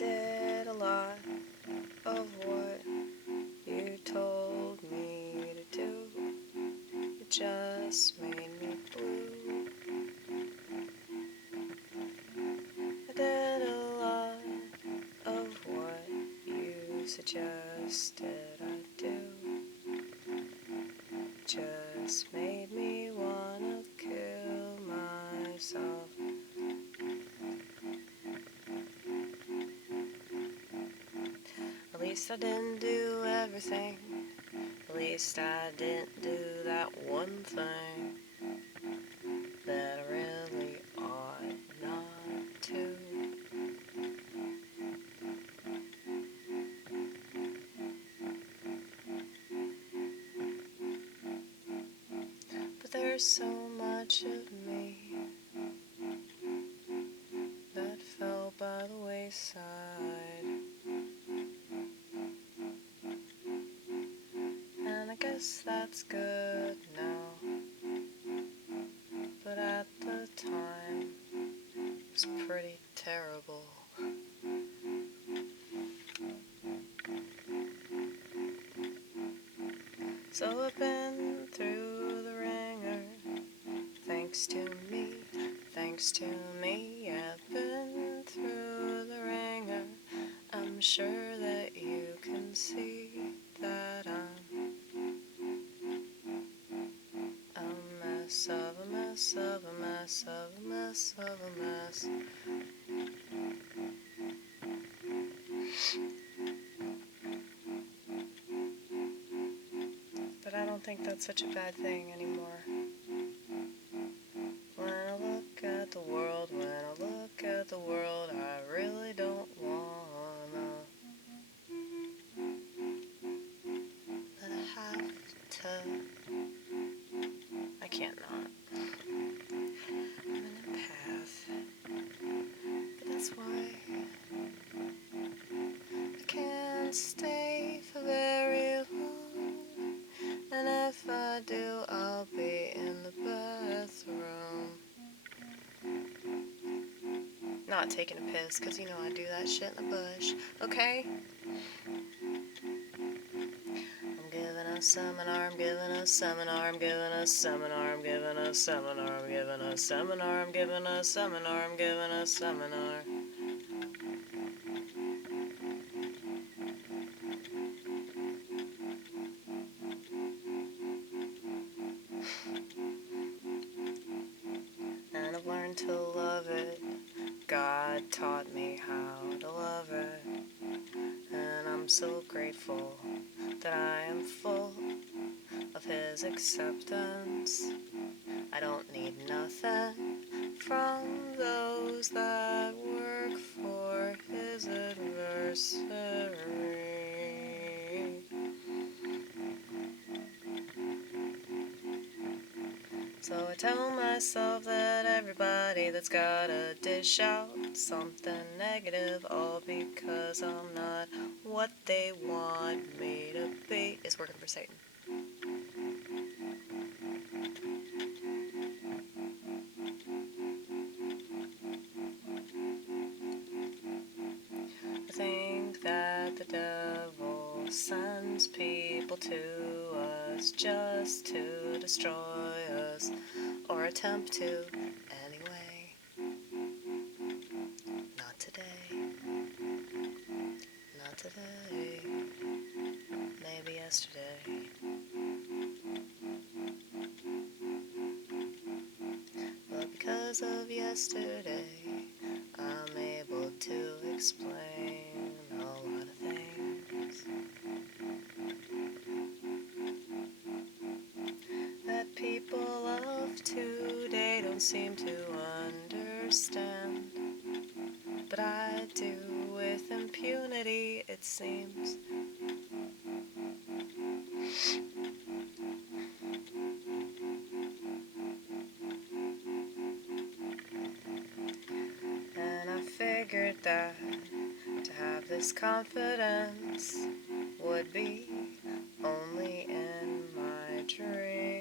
did a lot of what you told me to do. It just made me blue. I did a lot of what you suggested I do. It just made me wanna kill myself. At least I didn't do everything. At least I didn't do that one thing that I really ought not to. But there's so much of me that fell by the wayside. And I guess that's good now. But at the time, it was pretty terrible. So I've been through the ringer, thanks to me, I've been through the ringer. I'm sure that you can see that I'm a mess of a mess of a mess of a mess of a mess. But I don't think that's such a bad thing anymore. When I look at the world, I really don't wanna. But I have to. I can't not. I'm an empath. But that's why I can't stay for very long. And if I do, I'll be in the bathroom. Not taking a piss, because you know I do that shit in the bush. Okay? I'm giving a seminar, I'm giving a seminar, I'm giving a seminar, I'm giving a seminar, I'm giving a seminar, I'm giving a seminar, I'm giving a seminar. And I've learned to love it. God taught me how to love it. And I'm so grateful that I am full of His acceptance. I don't need nothing from those that work for His adversary. So I tell myself that everybody that's gotta dish out something negative, all because I'm not what they want me to be, is working for Satan. I think that the devil sends people to us just to destroy us, or attempt to anyway. Not today. Not today. Maybe yesterday. But because of yesterday, I'm able to explain a lot of things that people of today don't seem to understand. But I do with impunity, it seems. And I figured that to have this confidence would be only in my dreams.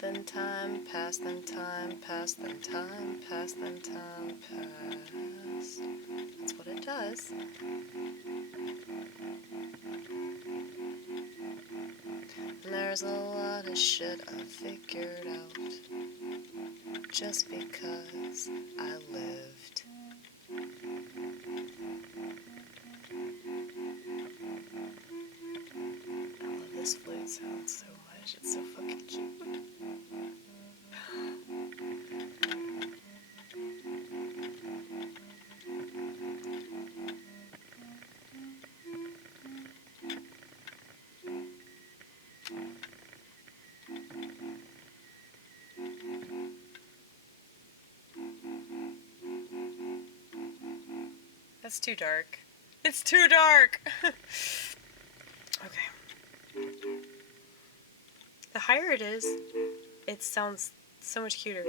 But then time passed, then time passed, then time passed, then time passed. That's what it does. And there's a lot of shit I figured out just because I lived. I love this flute sound so much. It's so fucking cute. That's too dark. It's too dark! Okay. The higher it is, it sounds so much cuter.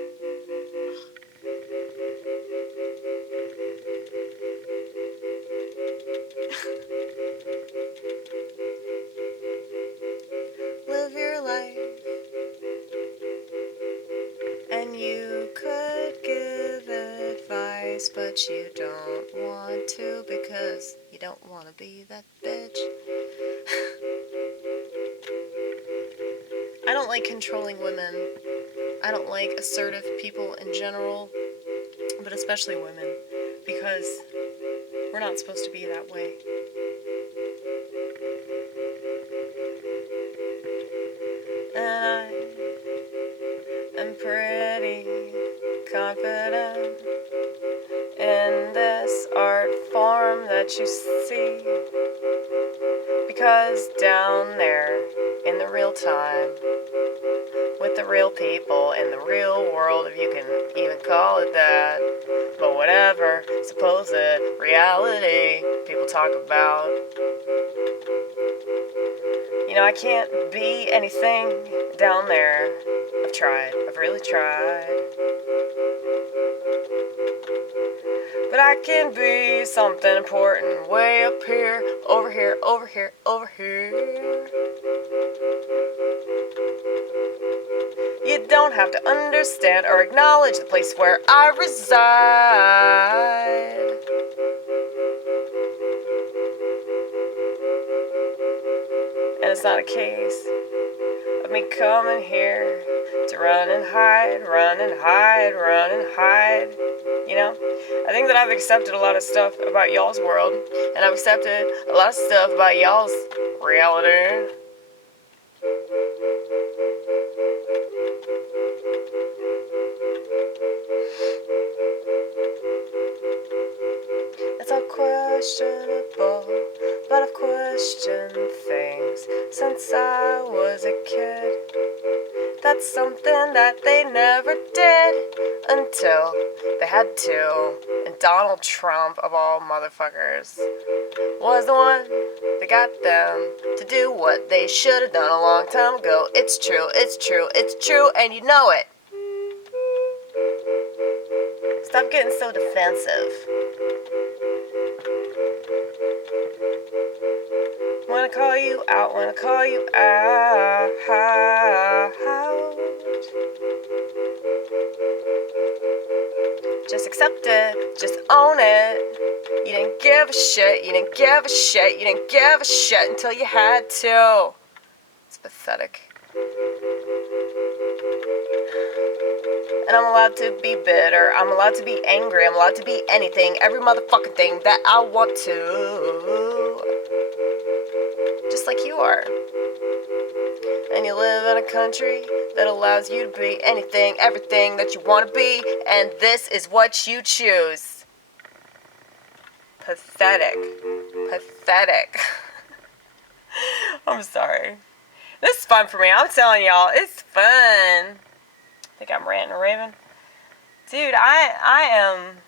Live your life, and you could give advice, but you don't want to because you don't want to be that bitch. I don't like controlling women. I don't like assertive people in general, but especially women, because we're not supposed to be that way. And I am pretty confident in this art form that you see, because down there in the real time, with the real people in the real world, if you can even call it that, but whatever supposed reality people talk about. You know, I can't be anything down there. I've tried. I've really tried. But I can be something important way up here, over here, over here, over here. You don't have to understand or acknowledge the place where I reside. And it's not a case of me coming here to run and hide, run and hide, run and hide. You know, I think that I've accepted a lot of stuff about y'all's world, and I've accepted a lot of stuff about y'all's reality. It's all questionable, but I've questioned things since I was a kid. That's something that they never did until they had to. And Donald Trump, of all motherfuckers, was the one that got them to do what they should have done a long time ago. It's true, it's true, it's true, and you know it. Stop getting so defensive. Wanna call you out, wanna call you out. Just accept it, just own it. You didn't give a shit, you didn't give a shit, you didn't give a shit until you had to. It's pathetic. And I'm allowed to be bitter, I'm allowed to be angry, I'm allowed to be anything, every motherfucking thing that I want to. Just like you are. And you live in a country that allows you to be anything, everything that you want to be, and this is what you choose. Pathetic. Pathetic. I'm sorry. This is fun for me. I'm telling y'all, it's fun. I think I'm ranting and raving. Dude, I am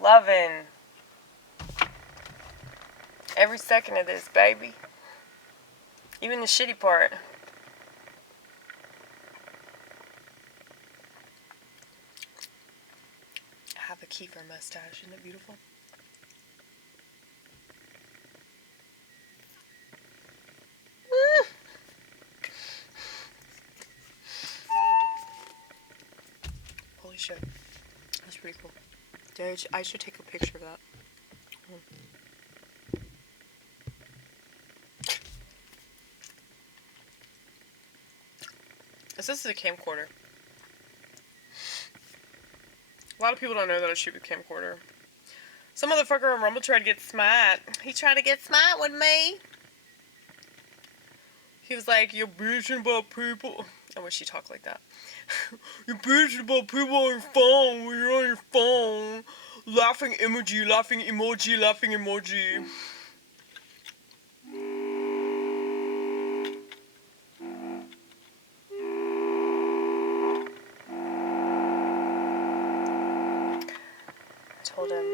loving every second of this, baby. Even the shitty part. I have a kefir mustache. Isn't it beautiful? Holy shit. That's pretty cool. I should take a picture of that. This is a camcorder. A lot of people don't know that I shoot with camcorder. Some motherfucker on Rumble tried to get smart. He tried to get smart with me. He was like, you're bitching about people. I wish he talked like that. You're bitching about people on your phone when you're on your phone. Laughing emoji, laughing emoji, laughing emoji. I told him,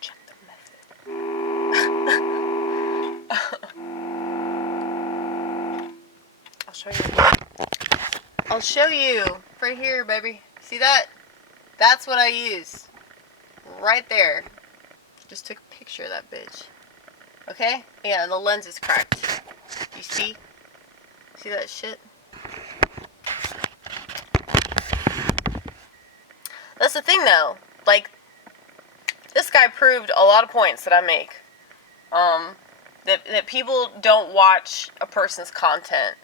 check the method. I'll show you. Right here, baby. See that? That's what I use. Right there. Just took a picture of that bitch. Okay? Yeah, and the lens is cracked. You see? See that shit? That's the thing, though. Like, this guy proved a lot of points that I make. That people don't watch a person's content.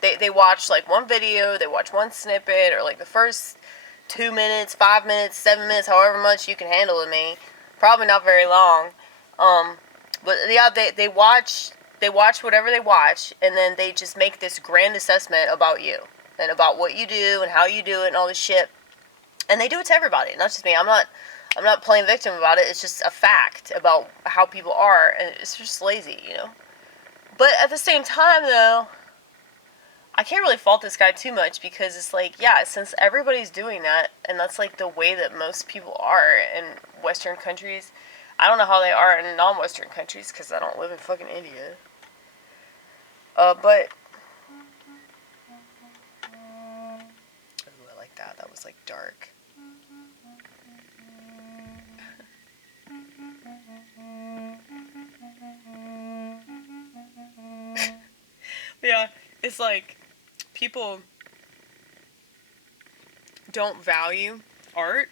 They watch, like, one video, they watch one snippet, or, like, the first 2 minutes, 5 minutes, 7 minutes, however much you can handle with me. Probably not very long. But, yeah, they watch whatever they watch, and then they just make this grand assessment about you, and about what you do, and how you do it, and all this shit. And they do it to everybody, not just me. I'm not playing victim about it. It's just a fact about how people are, and it's just lazy, you know? But at the same time, though, I can't really fault this guy too much, because it's like, yeah, since everybody's doing that, and that's like the way that most people are in Western countries. I don't know how they are in non-Western countries, because I don't live in fucking India. But ooh, I like that. That was like dark. Yeah, it's like people don't value art.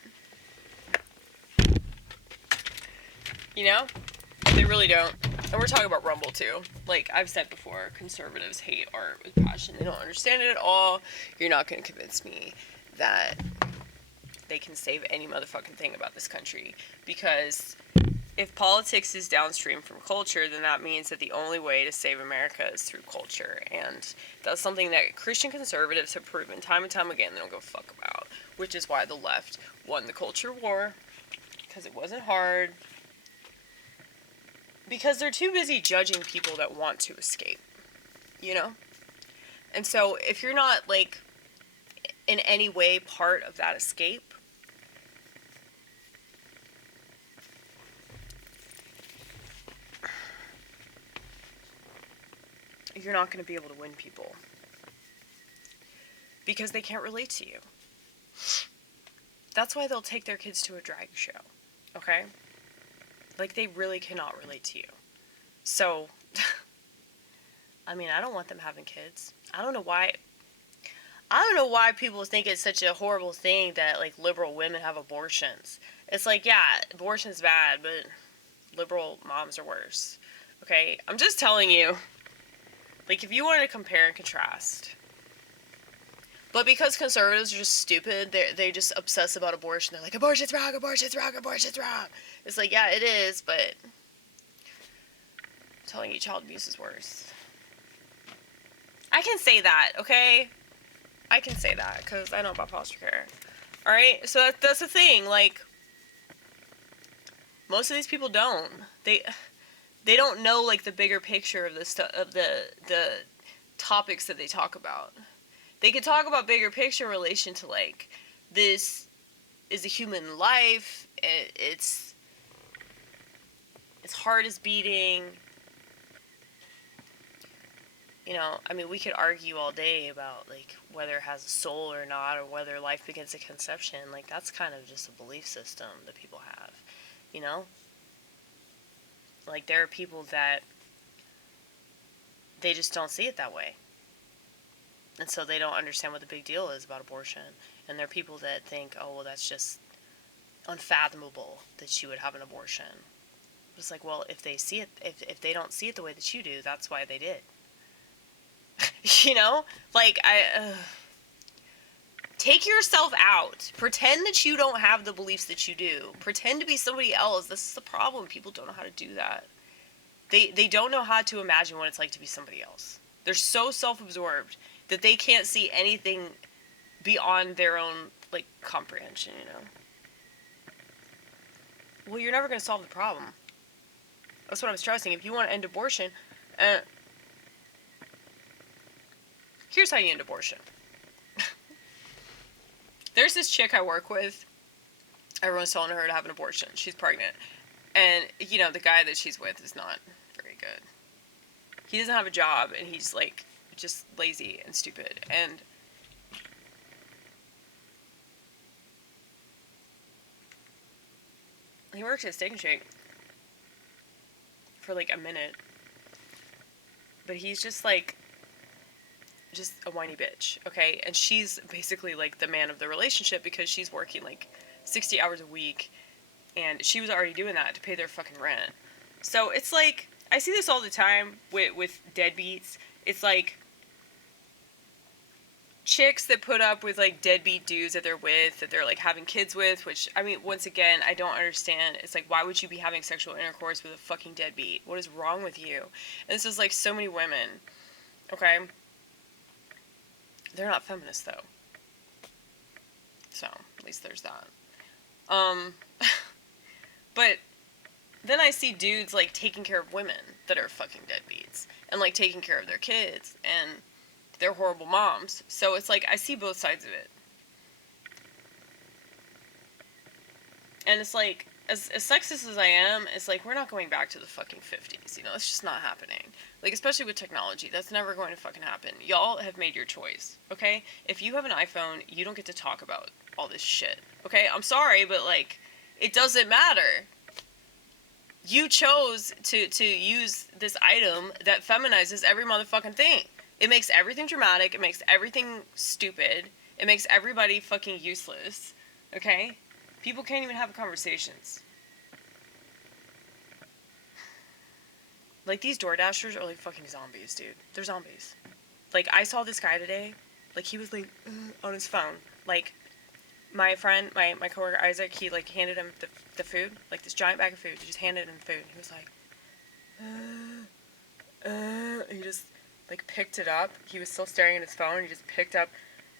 You know? They really don't. And we're talking about Rumble too. Like I've said before, conservatives hate art with passion. They don't understand it at all. You're not going to convince me that they can save any motherfucking thing about this country. Because if politics is downstream from culture, then that means that the only way to save America is through culture. And that's something that Christian conservatives have proven time and time again they don't give a fuck about. Which is why the left won the culture war. Because it wasn't hard. Because they're too busy judging people that want to escape. You know? And so if you're not, like, in any way part of that escape, you're not going to be able to win people. Because they can't relate to you. That's why they'll take their kids to a drag show. Okay? Like, they really cannot relate to you. So, I mean, I don't want them having kids. I don't know why people think it's such a horrible thing that, like, liberal women have abortions. It's like, yeah, abortion's bad, but liberal moms are worse. Okay? I'm just telling you. Like, if you wanted to compare and contrast. But because conservatives are just stupid, they just obsess about abortion. They're like, abortion's wrong, abortion's wrong, abortion's wrong. It's like, yeah, it is, but I'm telling you, child abuse is worse. I can say that, okay? I can say that, because I know about foster care. Alright? So that's the thing, like, most of these people don't. They don't know, like, the bigger picture of the topics that they talk about. They could talk about bigger picture in relation to, like, this is a human life, its heart is beating. You know, I mean, we could argue all day about, like, whether it has a soul or not, or whether life begins at conception. Like, that's kind of just a belief system that people have, you know? Like, there are people that they just don't see it that way. And so they don't understand what the big deal is about abortion. And there are people that think, oh, well, that's just unfathomable that she would have an abortion. It's like, well, if they see it, if they don't see it the way that you do, that's why they did. You know? Like, take yourself out. Pretend that you don't have the beliefs that you do. Pretend to be somebody else. This is the problem. People don't know how to do that. They don't know how to imagine what it's like to be somebody else. They're so self-absorbed that they can't see anything beyond their own, like, comprehension, you know? Well, you're never going to solve the problem. That's what I'm stressing. If you want to end abortion, here's how you end abortion. There's this chick I work with. Everyone's telling her to have an abortion. She's pregnant. And, you know, the guy that she's with is not very good. He doesn't have a job, and he's, like, just lazy and stupid. And he works at Steak and Shake for, like, a minute. But he's just, like, just a whiny bitch, okay? And she's basically, like, the man of the relationship because she's working, like, 60 hours a week. And she was already doing that to pay their fucking rent. So it's like, I see this all the time with deadbeats. It's like chicks that put up with, like, deadbeat dudes that they're with, that they're, like, having kids with, which, I mean, once again, I don't understand. It's like, why would you be having sexual intercourse with a fucking deadbeat? What is wrong with you? And this is, like, so many women, okay? They're not feminists, though. So, at least there's that. But then I see dudes, like, taking care of women that are fucking deadbeats. And, like, taking care of their kids. And they're horrible moms. So it's like, I see both sides of it. And it's like, as sexist as I am, it's like, we're not going back to the fucking 50s. You know, it's just not happening. Like, especially with technology. That's never going to fucking happen. Y'all have made your choice, okay? If you have an iPhone, you don't get to talk about all this shit, okay? I'm sorry, but, like, it doesn't matter. You chose to use this item that feminizes every motherfucking thing. It makes everything dramatic. It makes everything stupid. It makes everybody fucking useless. Okay? People can't even have conversations. Like, these DoorDashers are like fucking zombies, dude. They're zombies. Like, I saw this guy today. Like, he was like, on his phone. Like, my friend, my coworker Isaac, he, like, handed him the food, like, this giant bag of food. He just handed him food. He was like, he just, like, picked it up. He was still staring at his phone. He just picked up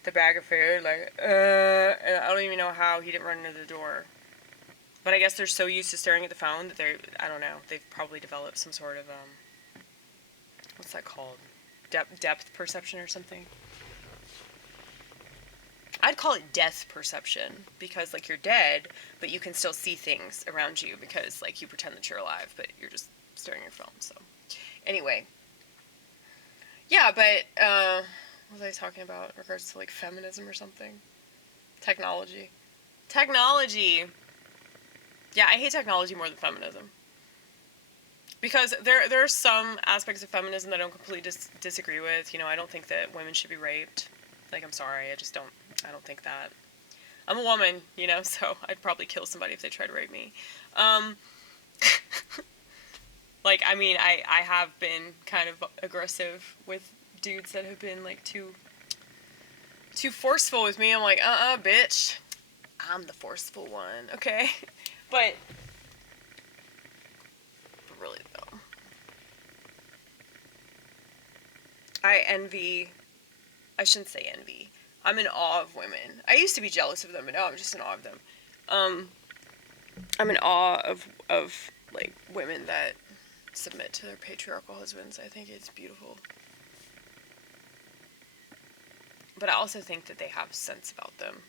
the bag of food, like, and I don't even know how he didn't run into the door. But I guess they're so used to staring at the phone that I don't know, they've probably developed some sort of, what's that called? Depth perception or something? I'd call it death perception, because, like, you're dead, but you can still see things around you, because, like, you pretend that you're alive, but you're just staring at your phone, so. Anyway. Yeah, but, what was I talking about in regards to, like, feminism or something? Technology. Technology! Yeah, I hate technology more than feminism. Because there are some aspects of feminism that I don't completely disagree with. You know, I don't think that women should be raped. Like, I'm sorry, I don't think that. I'm a woman, you know, so I'd probably kill somebody if they tried to rape me. Like, I mean, I have been kind of aggressive with dudes that have been, like, too forceful with me. I'm like, bitch. I'm the forceful one, okay? But really, though. I shouldn't say envy. I'm in awe of women. I used to be jealous of them, but now I'm just in awe of them. I'm in awe of like, women that submit to their patriarchal husbands. I think it's beautiful. But I also think that they have sense about them.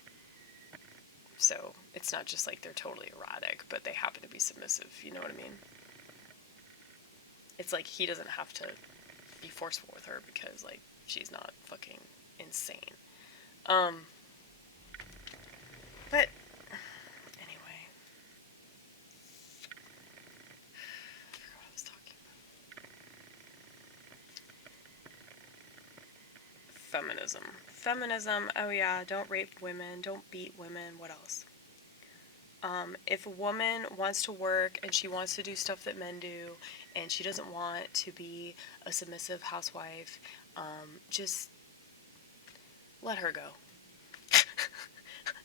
So, it's not just like they're totally erratic, but they happen to be submissive, you know what I mean? It's like, he doesn't have to be forceful with her because, like, she's not fucking insane. But, anyway. I forgot what I was talking feminism. Feminism, oh yeah, don't rape women, don't beat women, what else? If a woman wants to work and she wants to do stuff that men do, and she doesn't want to be a submissive housewife, just let her go.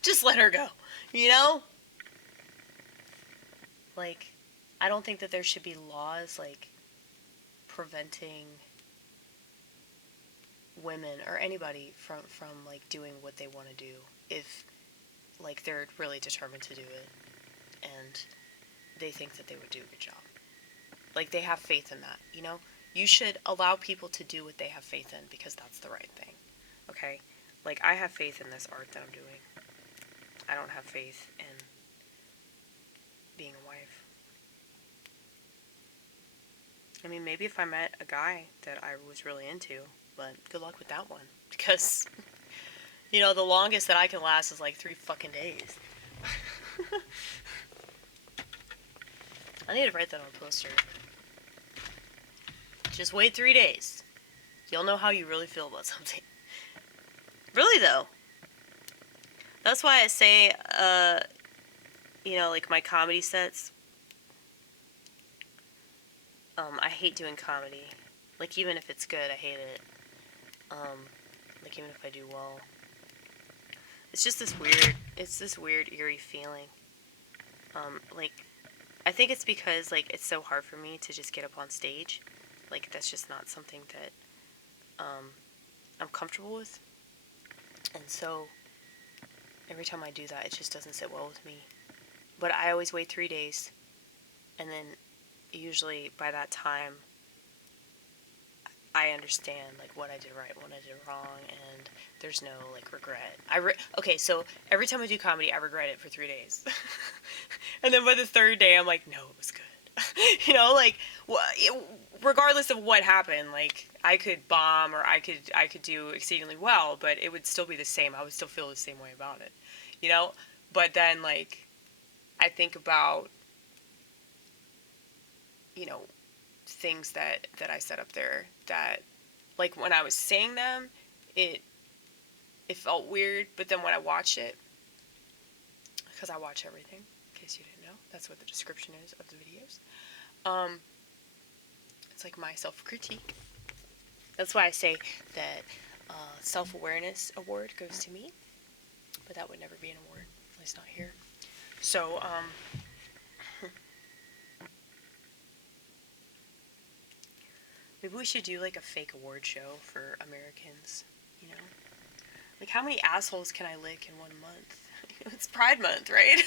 Just let her go, you know? Like, I don't think that there should be laws, like, preventing women or anybody from like, doing what they want to do if, like, they're really determined to do it and they think that they would do a good job. Like, they have faith in that, you know? You should allow people to do what they have faith in because that's the right thing, okay? Like, I have faith in this art that I'm doing. I don't have faith in being a wife. I mean, maybe if I met a guy that I was really into, but good luck with that one. Because, you know, the longest that I can last is like 3 fucking days. I need to write that on a poster. Just wait 3 days. You'll know how you really feel about something. Really, though. That's why I say, you know, like my comedy sets, I hate doing comedy. Like, even if it's good, I hate it. Like, even if I do well. It's just this weird, eerie feeling. Like, I think it's because, like, it's so hard for me to just get up on stage. Like, that's just not something that, I'm comfortable with. And so, every time I do that, it just doesn't sit well with me. But I always wait 3 days. And then, usually, by that time, I understand, like, what I did right, what I did wrong, and there's no, like, regret. Okay, so every time I do comedy, I regret it for 3 days. And then by the 3rd day, I'm like, no, it was good. You know, like, regardless of what happened, like, I could bomb or I could do exceedingly well, but it would still be the same. I would still feel the same way about it, you know? But then, like, I think about, you know, things that I set up there that, like, when I was saying them, it felt weird, but then when I watched it, because I watch everything, in case you didn't know, that's what the description is of the videos, it's like my self-critique. That's why I say that self-awareness award goes to me, but that would never be an award, at least not here. So, maybe we should do, like, a fake award show for Americans, you know? Like, how many assholes can I lick in 1 month? It's Pride Month, right?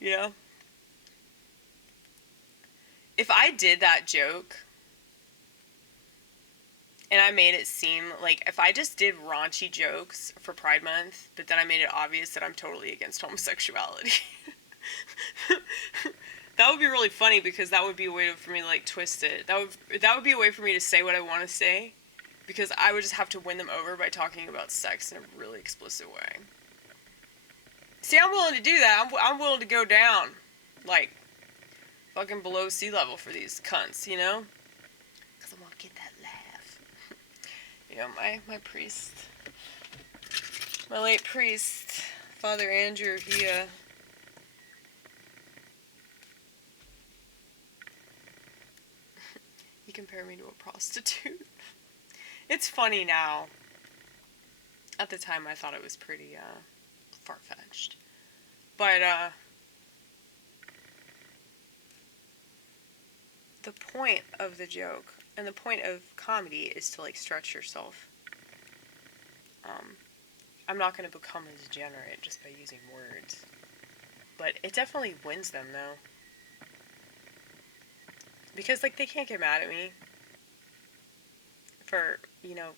You know? If I did that joke, and I made it seem like, if I just did raunchy jokes for Pride Month, but then I made it obvious that I'm totally against homosexuality, that would be really funny, because that would be a way for me to, like, twist it. That would be a way for me to say what I want to say, because I would just have to win them over by talking about sex in a really explicit way. See, I'm willing to do that. I'm willing to go down, like, fucking below sea level for these cunts, you know? Because I want to get that laugh. You know, my priest, my late priest, Father Andrew, he compared me to a prostitute. It's funny now. At the time, I thought it was pretty, far-fetched. But, the point of the joke, and the point of comedy, is to, like, stretch yourself. I'm not going to become a degenerate just by using words. But it definitely wins them, though. Because, like, they can't get mad at me for, you know,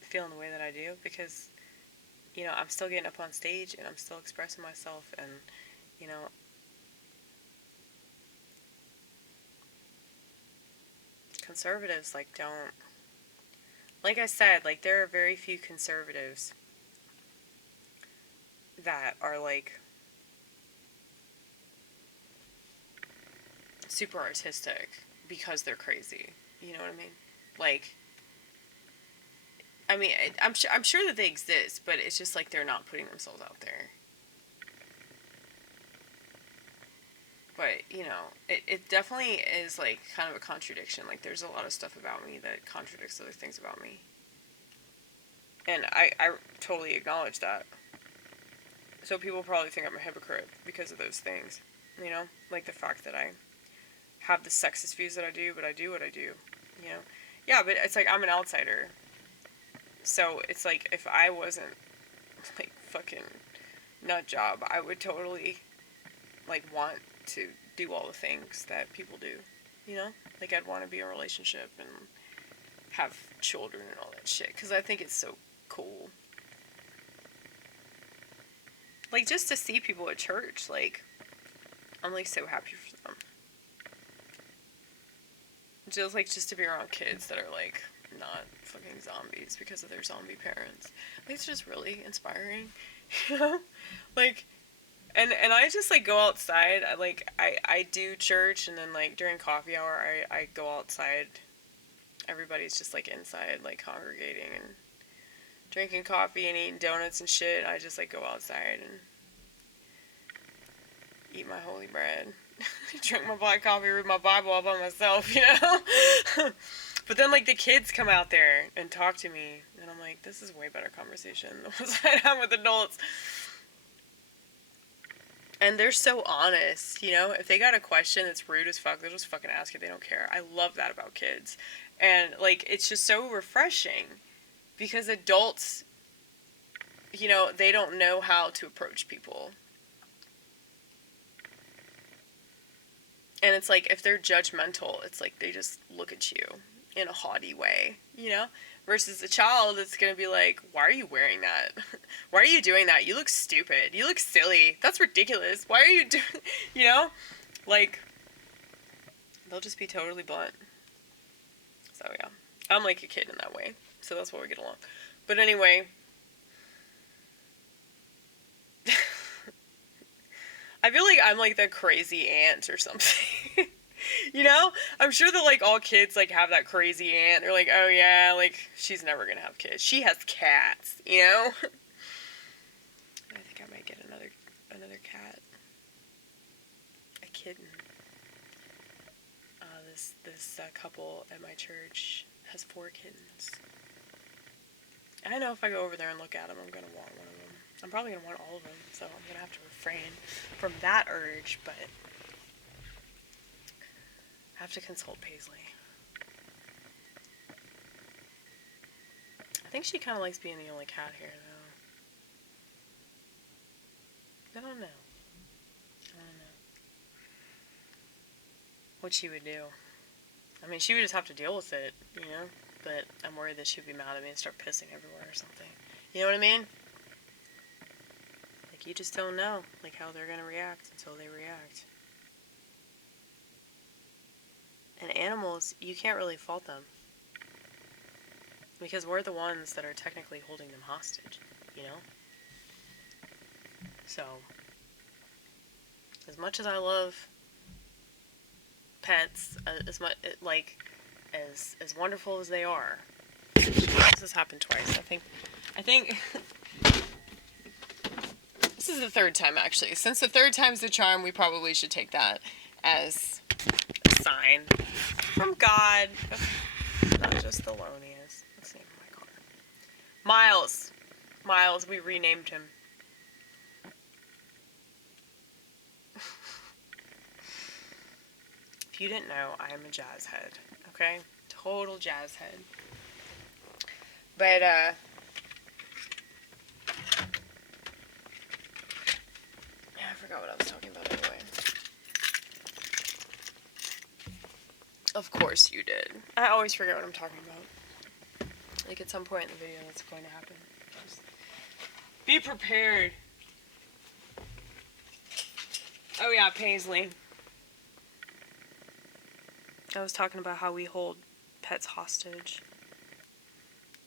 feeling the way that I do. Because, you know, I'm still getting up on stage, and I'm still expressing myself, and, you know, conservatives, like, don't... Like I said, like, there are very few conservatives that are, like, super artistic because they're crazy. You know what I mean? Like, I mean, I'm sure that they exist, but it's just like they're not putting themselves out there. But, it definitely is, like, kind of a contradiction. Like, there's a lot of stuff about me that contradicts other things about me. And I totally acknowledge that. So people probably think I'm a hypocrite because of those things. Like the fact that I have the sexist views that I do, but I do what I do. Yeah, but it's like I'm an outsider. So it's like if I wasn't, like, fucking nut job, I would totally, like, want to do all the things that people do. Like, I'd want to be in a relationship and have children and all that shit, because I think it's so cool. Like, just to see people at church, like, I'm, like, so happy for them. Just to be around kids that are, like, not fucking zombies because of their zombie parents. Like, it's just really inspiring, Like, and I just, like, go outside. I do church, and then, like, during coffee hour, I go outside. Everybody's just, like, inside, like, congregating and drinking coffee and eating donuts and shit. I just, like, go outside and eat my holy bread. Drink my black coffee, read my Bible all by myself, But then, like, the kids come out there and talk to me, and I'm like, this is way better conversation than what I have with adults. And they're so honest, If they got a question that's rude as fuck, they'll just fucking ask it. They don't care. I love that about kids. And, like, it's just so refreshing. Because adults, they don't know how to approach people. And it's like, if they're judgmental, it's like they just look at you in a haughty way, Versus a child that's going to be like, why are you wearing that? Why are you doing that? You look stupid. You look silly. That's ridiculous. Why are you doing, Like, they'll just be totally blunt. So, yeah. I'm like a kid in that way. So that's why we get along. But anyway. I feel like I'm like the crazy aunt or something. I'm sure that, like, all kids, like, have that crazy aunt. They're like, oh yeah, like, she's never gonna have kids. She has cats, I think I might get another cat. A kitten. This couple at my church has 4 kittens. I know if I go over there and look at them, I'm gonna want one of them. I'm probably gonna want all of them, so I'm gonna have to refrain from that urge, but I have to consult Paisley. I think she kind of likes being the only cat here, though. I don't know what she would do. I mean, she would just have to deal with it, But I'm worried that she would be mad at me and start pissing everywhere or something. You know what I mean? Like, you just don't know, like, how they're gonna react until they react. And animals, you can't really fault them. Because we're the ones that are technically holding them hostage, So, as much as I love pets, as much, like, as wonderful as they are, this has happened twice. I think this is the 3rd time, actually. Since the 3rd time's the charm, we probably should take that as a sign from God. Not just Thelonious. What's the name of my car? Miles. Miles, we renamed him. If you didn't know, I am a jazz head, okay? Total jazz head. But, yeah, I forgot what I was talking about anyway. Of course you did. I always forget what I'm talking about. Like, at some point in the video, that's going to happen. Just be prepared. Oh, yeah, Paisley. I was talking about how we hold pets hostage.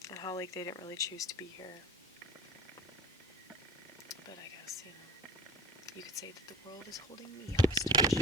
And how, like, they didn't really choose to be here. But I guess, you could say that the world is holding me hostage.